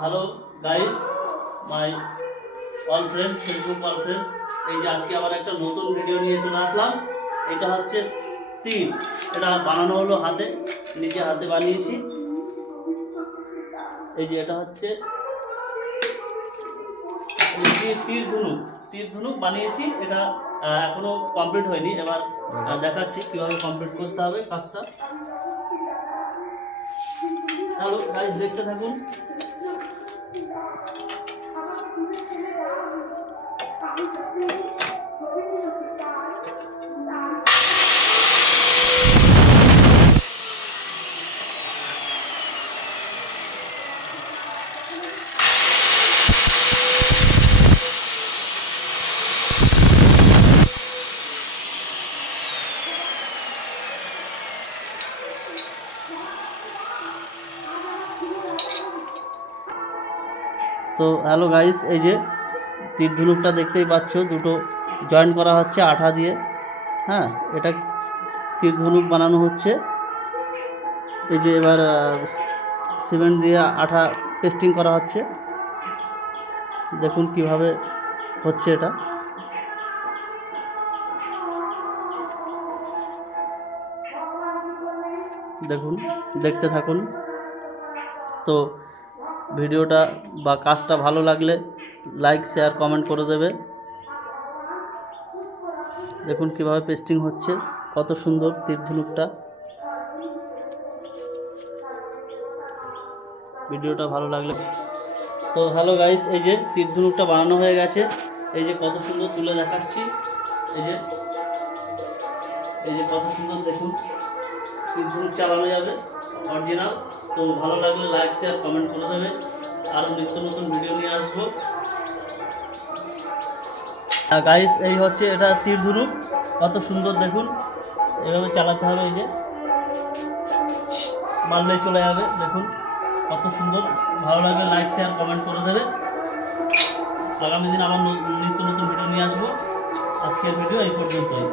Hello guys my all friends Facebook all friends এই যে আজকে আবার একটা নতুন ভিডিও নিয়ে চলে আসলাম। এটা হচ্ছে তীর এটা বানানো হলো হাতে, নিজে হাতে বানিয়েছি। এই যে এটা হচ্ছে তীর ধনুক। তীর ধনুক বানিয়েছি। এটা এখনও কমপ্লিট হয়নি। এবার দেখাচ্ছি কীভাবে কমপ্লিট করতে হবে কাজটা। হ্যালো গাইস দেখতে থাকুন। Thank you. তো হ্যালো গাইস, এই যে তীর ধনুকটা দেখতেই পাচ্ছ, দুটো জয়েন করা হচ্ছে আঠা দিয়ে। হ্যাঁ এটা তীর ধনুক বানানো হচ্ছে। এই যে এবার সিমেন্ট দিয়ে আঠা পেস্টিং করা হচ্ছে। দেখুন কীভাবে হচ্ছে এটা। দেখুন, দেখতে থাকুন। তো ভিডিওটা বা কাজটা ভালো লাগলে লাইক শেয়ার কমেন্ট করে দেবে। দেখুন কীভাবে পেস্টিং হচ্ছে, কত সুন্দর তীর ভিডিওটা ভালো লাগলে। তো হ্যালো গাইস এই যে তীর বানানো হয়ে গেছে, এই যে কত সুন্দর তুলে দেখাচ্ছি, এই যে এই যে কত সুন্দর দেখুন তীর চালানো যাবে। অরিজিনাল। তো ভালো লাগলে লাইক শেয়ার কমেন্ট করে দেবে। আরও নিত্য নতুন ভিডিও নিয়ে আসব। গাইস এই হচ্ছে এটা তীর ধনুক কত সুন্দর দেখুন। এভাবে চালাতে হবে এই যে। মারলেই চলে যাবে, দেখুন। কত সুন্দর। ভালো লাগলে লাইক শেয়ার কমেন্ট করে দেবে। আগামী দিন আবার নিত্য নতুন ভিডিও নিয়ে আসব। আজকের ভিডিও এই পর্যন্তই।